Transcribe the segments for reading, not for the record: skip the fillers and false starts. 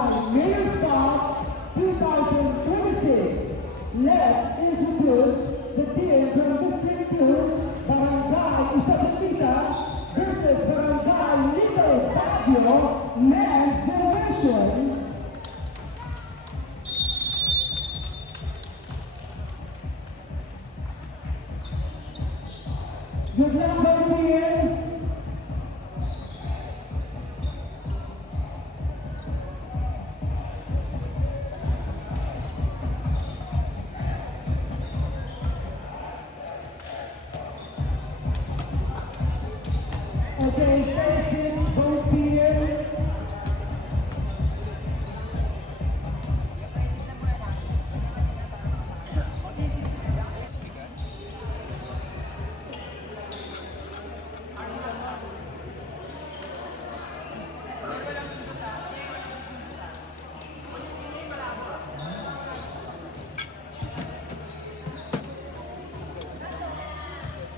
by Mayor's Cup 2026. Let's introduce the team from District 2, Barangay Isabelita versus Barangay Little Baguio Men's Division. Good luck, both teams. Okay, first hits, both teams.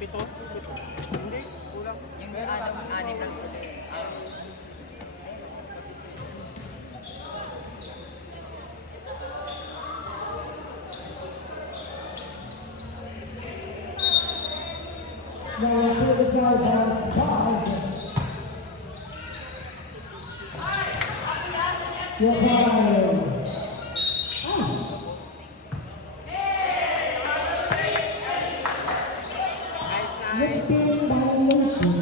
Pito? Hindi, kulang. Yung anim lang sila. Now, service guy has 5. Your five. Lifting violation.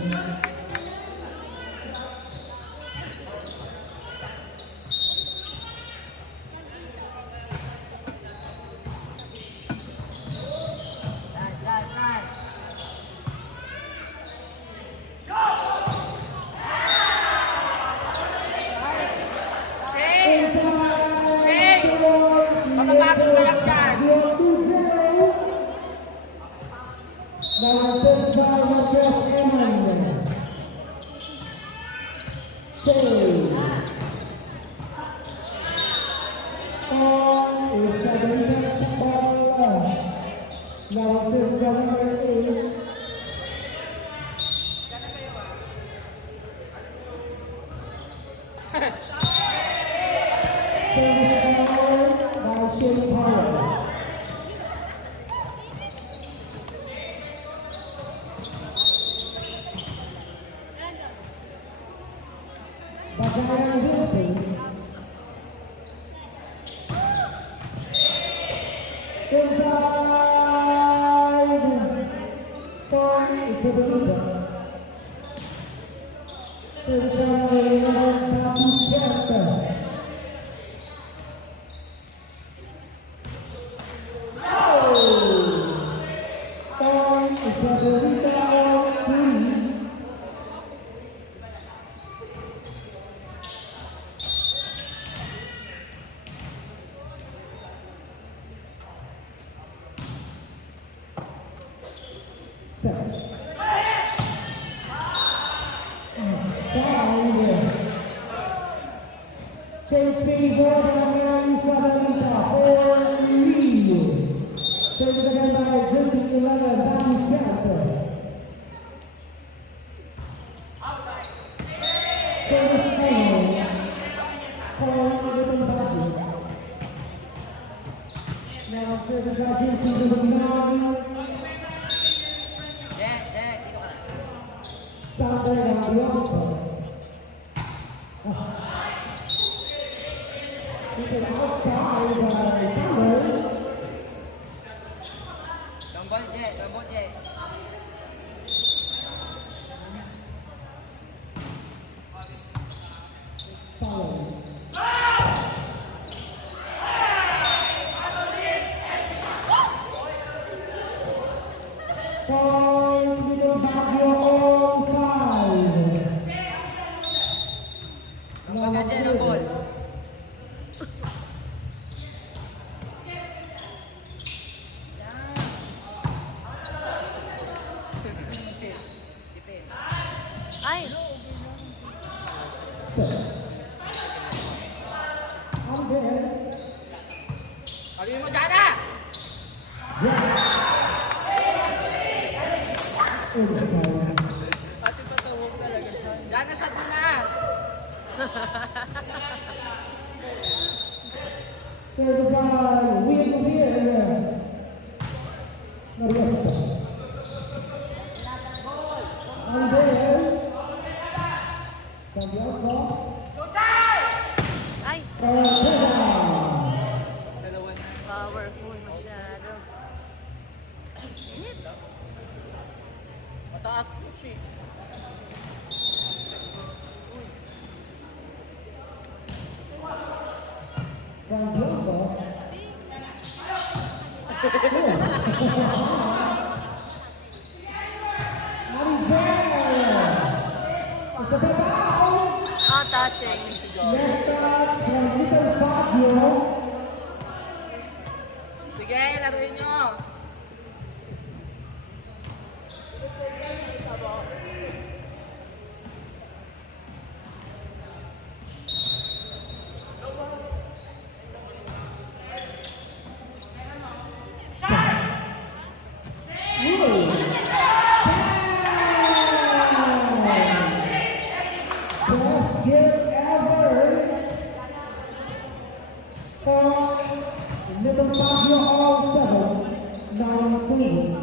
Makapagod ka lang dyan. Now, service by Mathias Eman. Save. Is Isabelita ball. Now, service by number 8. Service power by Shane Powell. Bagayan Wilson. Inside. For Isabelita. Service number 11, Baptista. Take favor Barangay Isabelita for Rio. Service again by Jersey 11, Baptista. Service final for Little Baguio. Now service by Jersey 9. Dito ka na. Sander Gabriel. It's outside Sander. Lombol, Jet. Lombol, Jet. Foul. Point Little Baguio onside. Lombol ka, Jet. Lombol. Ay! Out there. Sabi mo dyan na! Inside. Ate patawag talaga siya. Dyan na siya doon na! Served by Will Pierre. Marietta. And then, Santiago. Ay! Ortega. Dalawa na. Powerful masyado. Init. Mataas po siya. Santiago. Ah, touching. Sige, laruin nyo. Little Baguio all 7, 9-2.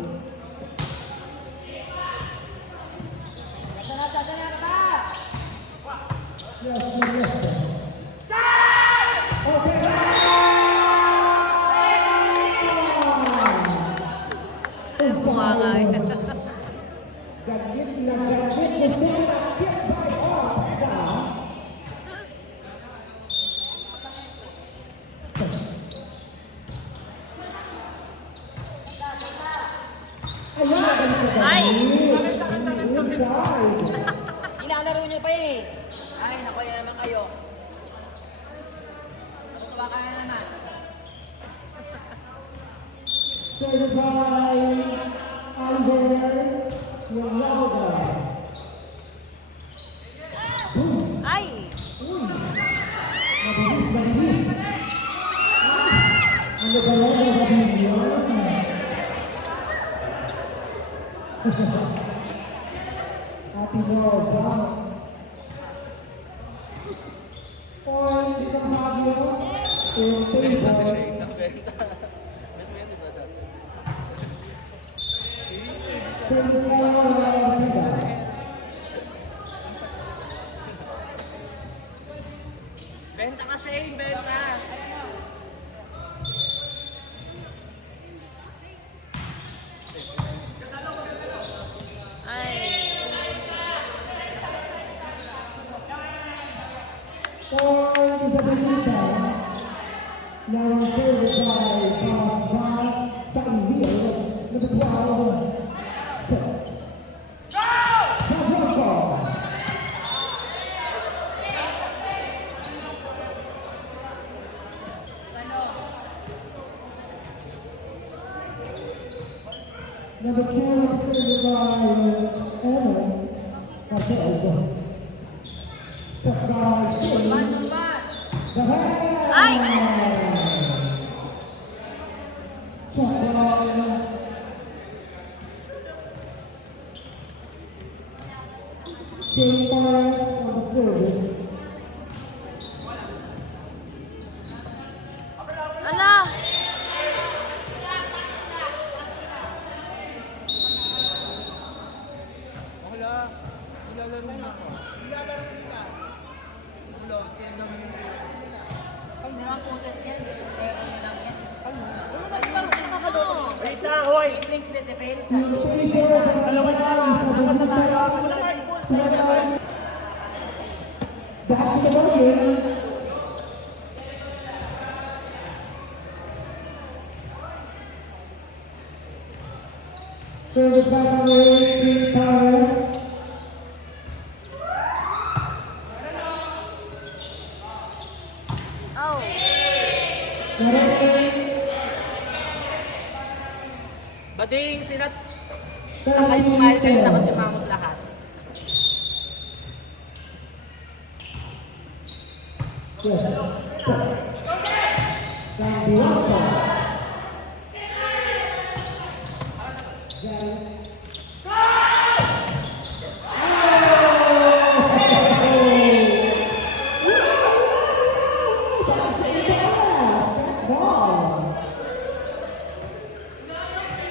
Yes, Bumangay. Gagit na gagit, gusto na gagit by Ortega. Ay! Inside. Inalaro niyo pa eh. Ay, naku, yan naman kayo. Matutuwa ka na naman. Served by Alder Ronaldo. Boom. Ay! Uy. Mabilis, mabilis. Ano ba yan? Mabilis yan. Ate Rosa. Point Little Baguio. In favor. Served by Ortega. Benta ka, Shane. Benta. Ay! Point Isabelita. Now served by Pascal Sanville. Number 12. Set. Santiago. Number 2, served by Evan Cortez. Set by Shane. The hand. Ay! Check by Shane Torres on the service. Ala! Wala. Ilalaro na ako. Ilalaro nila. Wala. Kaya naman yung Ay, nalang contest yan. Zero na lang yan. Wait lang, hoy! Link the defense. Dalawa na lang. Dapat na tayo. Wala kayo po. Back to the ball. Served by Shane Torres. Oh! Bading, sinat... Nakay-smile kayo, nakasimangot lahat. Yes.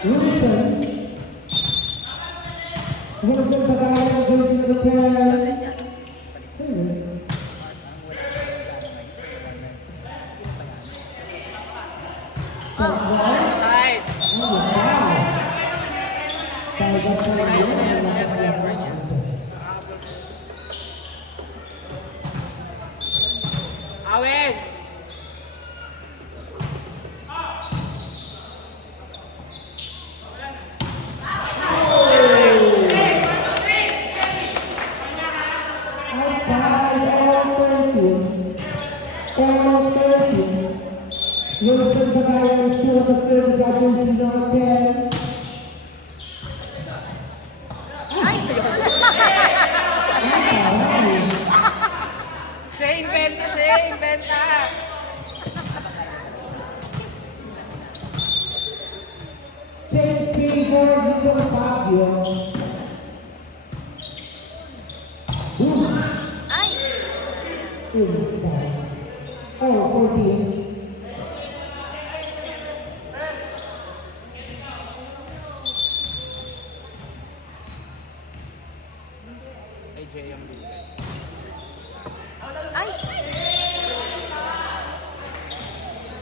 Wilson. Wilson sa kaya ng jersey number 10. Side. Awin. Wilson Pagaya is still on the field, got jersey number 10. Siya inventa. James P. Gordon, Nicolas Fabio. Ay! Inside. Oh, 14. Ay, Jay yung bigay. Ay!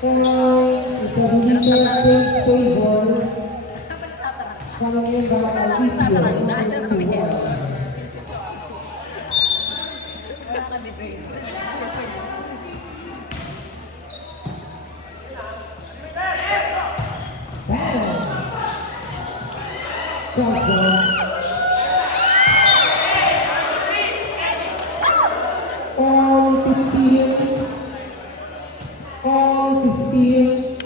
It's a deleted James Favor. Coming in by Alipio. Wala ka debate. All 15. All 15.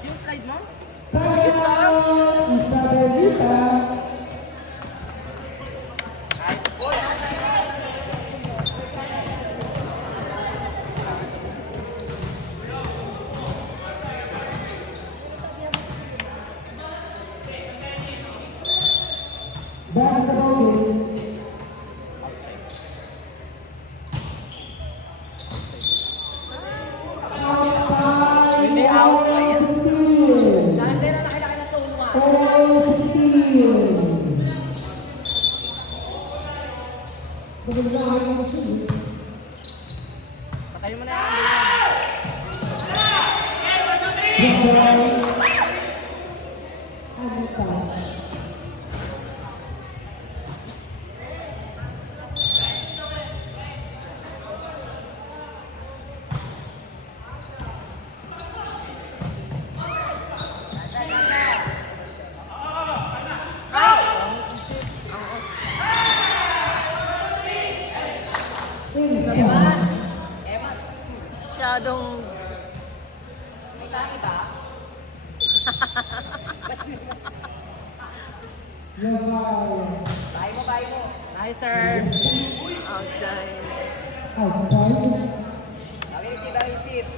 Yung slide mo? Nice ball. Hindi out pa yan. Saan din ang laki-laki na tone mo? Patay mo na yan. Eman. Masyadong... May tangi ba? Bahay mo. Nice, sir. Outside. Receive.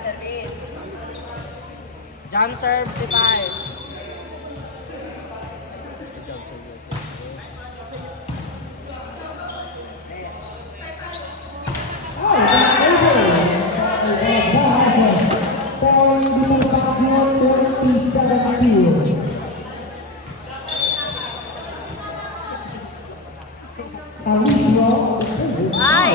Service. Jump serve, 55. Ay!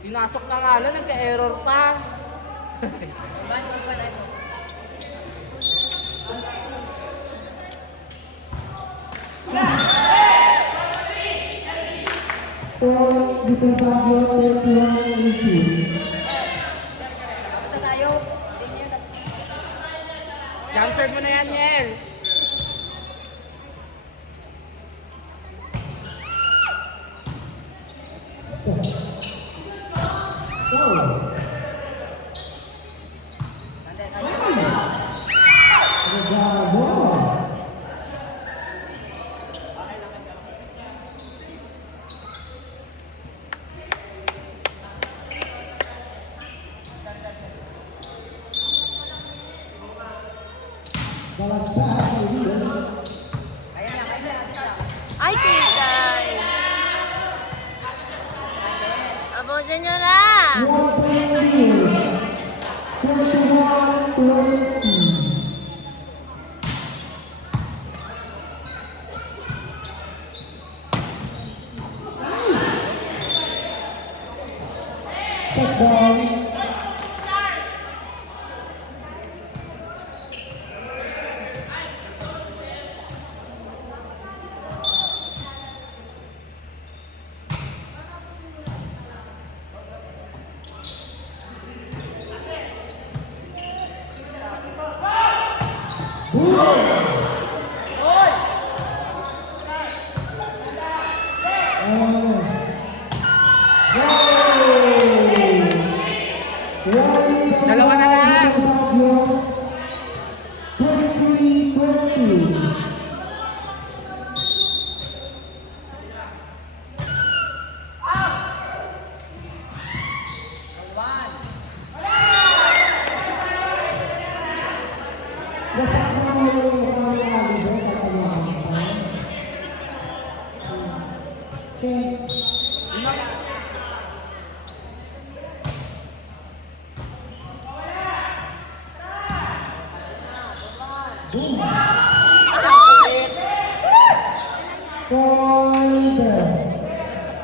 Pinasok na nga lang, nagka-error pa. Jump serve mo na yan, Niel. Foul. Bravo. Balas pa kay Rian. Ay, Tikay. Abusin nyo na. 21-20. Check down. Dalawa na lang. 23-20.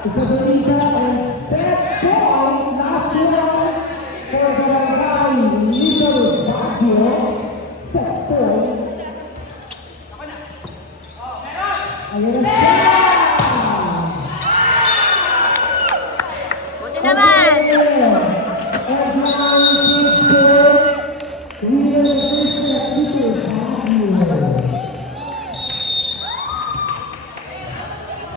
Isabelita and set point. Last one for Barangay Little Baguio. Set point. Ayan na